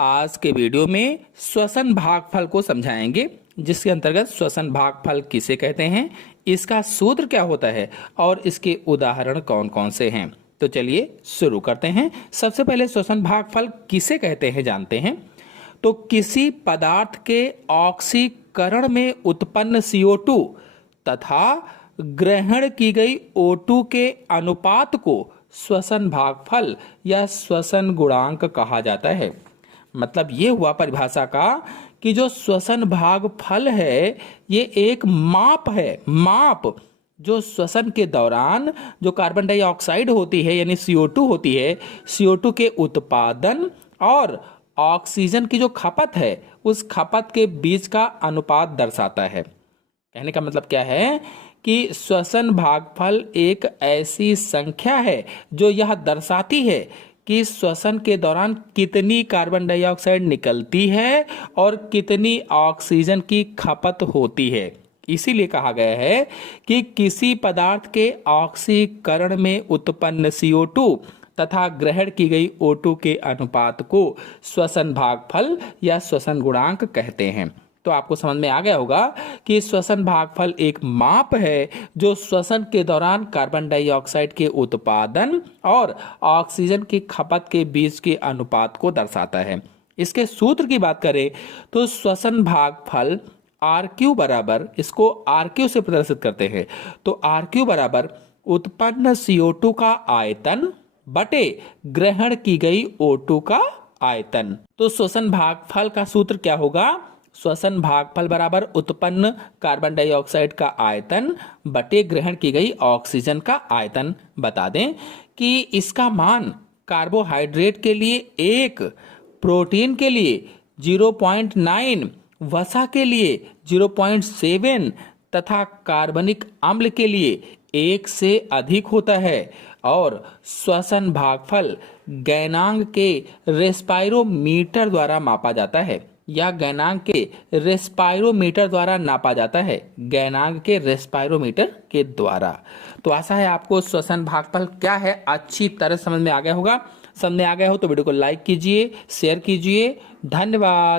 आज के वीडियो में श्वसन भागफल को समझाएंगे, जिसके अंतर्गत श्वसन भागफल किसे कहते हैं, इसका सूत्र क्या होता है और इसके उदाहरण कौन कौन से हैं। तो चलिए शुरू करते हैं। सबसे पहले श्वसन भागफल किसे कहते हैं जानते हैं। तो किसी पदार्थ के ऑक्सीकरण में उत्पन्न CO2 तथा ग्रहण की गई O2 के अनुपात को श्वसन भागफल या श्वसन गुणांक कहा जाता है। मतलब ये हुआ परिभाषा का कि जो श्वसन भागफल है ये एक माप है, माप जो श्वसन के दौरान जो कार्बन डाइऑक्साइड होती है यानी CO2 होती है, CO2 के उत्पादन और ऑक्सीजन की जो खपत है उस खपत के बीच का अनुपात दर्शाता है। कहने का मतलब क्या है कि श्वसन भागफल एक ऐसी संख्या है जो यह दर्शाती है कि श्वसन के दौरान कितनी कार्बन डाइऑक्साइड निकलती है और कितनी ऑक्सीजन की खपत होती है। इसीलिए कहा गया है कि किसी पदार्थ के ऑक्सीकरण में उत्पन्न CO2 तथा ग्रहण की गई O2 के अनुपात को श्वसन भागफल या श्वसन गुणांक कहते हैं। तो आपको समझ में आ गया होगा कि श्वसन भागफल एक माप है जो श्वसन के दौरान कार्बन डाइऑक्साइड के उत्पादन और ऑक्सीजन की खपत के बीच के अनुपात को दर्शाता है। इसके सूत्र की बात करें तो श्वसन भागफल RQ बराबर, इसको RQ से प्रदर्शित करते हैं, तो RQ बराबर उत्पन्न CO2 का आयतन बटे ग्रहण की गई O2 का आयतन। तो श्वसन भागफल का सूत्र क्या होगा? श्वसन भागफल बराबर उत्पन्न कार्बन डाइऑक्साइड का आयतन बटे ग्रहण की गई ऑक्सीजन का आयतन। बता दें कि इसका मान कार्बोहाइड्रेट के लिए 1, प्रोटीन के लिए 0.9, वसा के लिए 0.7 तथा कार्बनिक अम्ल के लिए 1 से अधिक होता है। और श्वसन भागफल गैनांक के रेस्पायरोमीटर द्वारा मापा जाता है या गैनांक के रेस्पायरोमीटर द्वारा नापा जाता है, गैनांक के रेस्पायरोमीटर के द्वारा। तो आशा है आपको श्वसन भागफल क्या है अच्छी तरह समझ में आ गया होगा। समझ में आ गया हो तो वीडियो को लाइक कीजिए, शेयर कीजिए। धन्यवाद।